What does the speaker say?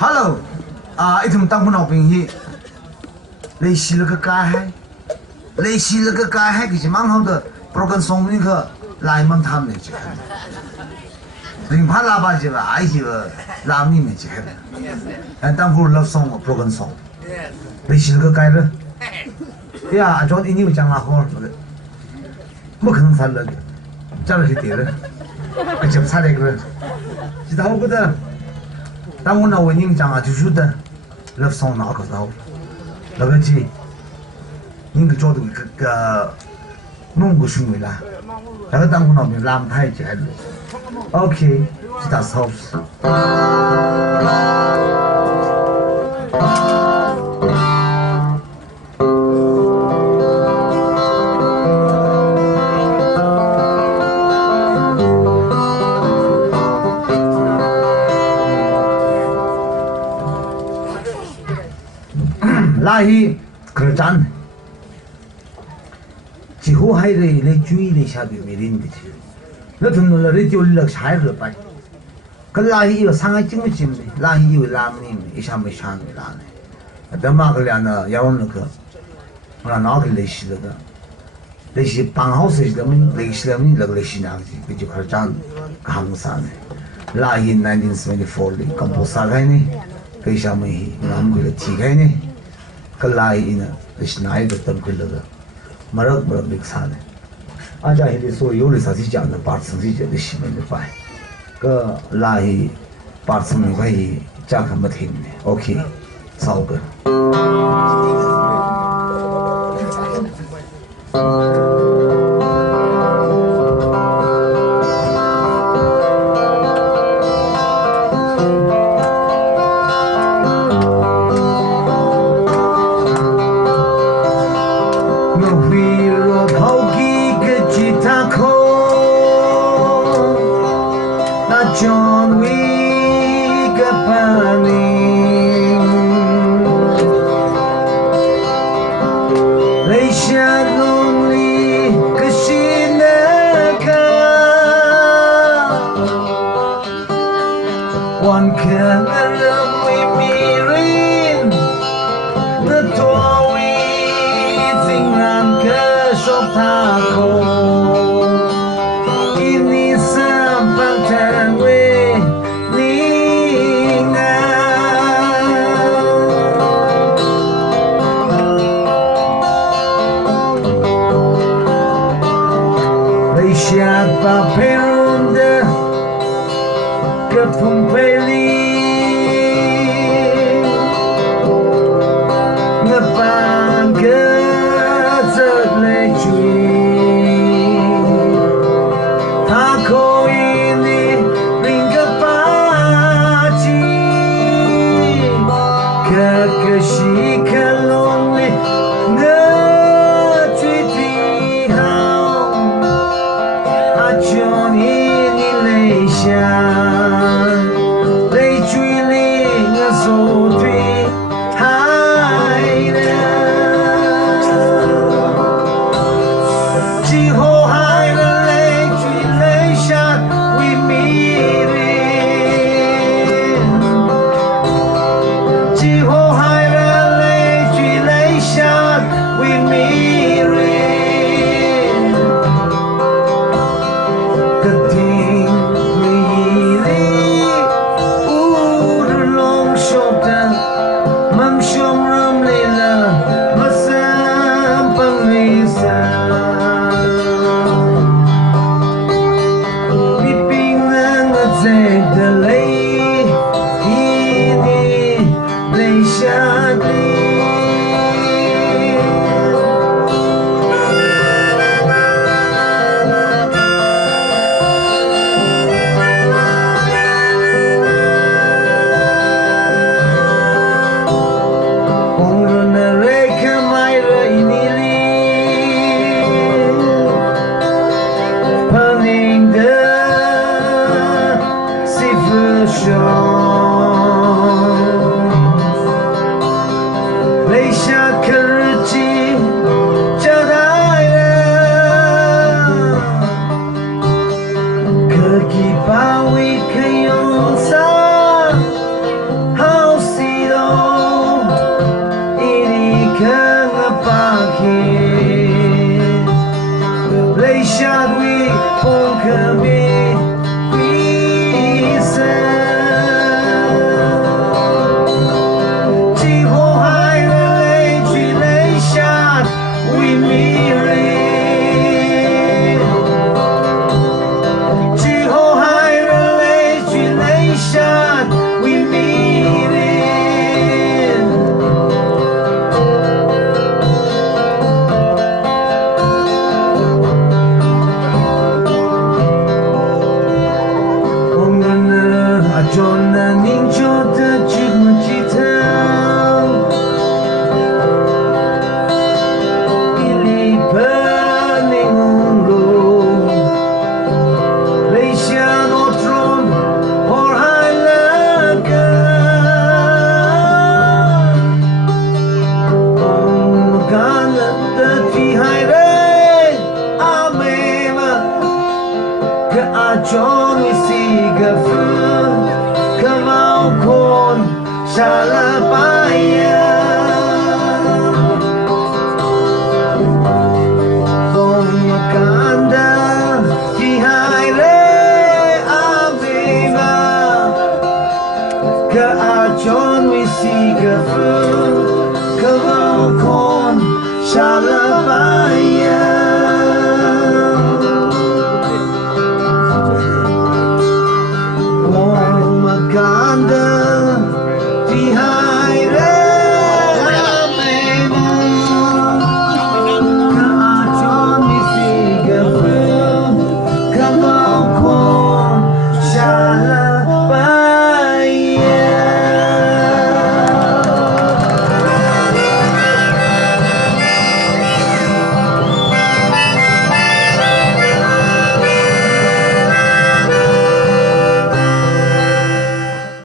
Hello, itum Tangkhul nào bình hi, lấy xí là cái hai, lấy xí là cái hai cái gì mang hậu đó, broken song này cái lại mang tham này chứ, riêng phát la ba chứ là ai chứ làm như này chứ, anh Tangkhul love song và broken song, lấy xí là cái đó, yeah, anh chọn ini macam apa, mất khả năng sản lượng, chắc là cái tiền đó, cái chấm sai đấy cái, chỉ tahu cái đó. Tangkhul nào mình chẳng à, chú đó, love song nào có đâu, là cái gì, những cái chỗ đó cái nông cái suy nghĩ là cái Tangkhul nào mình làm thay chứ, okay, that's how. Lahi kerjaan, Chihohaira Guru Rewben Mashangva, nó thường là radio lực sai rồi phải, cái lahi yêu sang ai chứng minh chim này, lahi yêu làm này, isam mới sang này làm này, đó mà cái là nó giáo nó cái, mà nó cái lịch sử đó, lịch sử bằng hậu sử đó mình lịch sử mình là lịch sử nào gì, cái chỗ kerjaan hàng sản này, lahi 1974 này, compose cái này, cái isam mới làm cái thi cái này. Cái lai ina isnai được Tangkhul là marak được sao này, anh cha hiện số yếu là sao chỉ chẳng là part sinh chỉ để xem được phải, cái lai part sinh phải chắc không mất hình này, okay, sao cơ. One can we mirin the toy thing ran ke shop taco ini sampai we ninga they siapa perunda ke Jubilee ngepan ke Tangkhul ini ringga paci kekasih lonely ngecuti hau ajon ini leisha Hãy subscribe Gibawi kayonsa hausido ini kangapaki Leishadwi pongkami bisa Chihohaira Leiji Leishad we miri we meet in Ongana ajona ninjota jigmajita Ili paningungo Leishan otron or John we see Gafu Come out con Shalabaya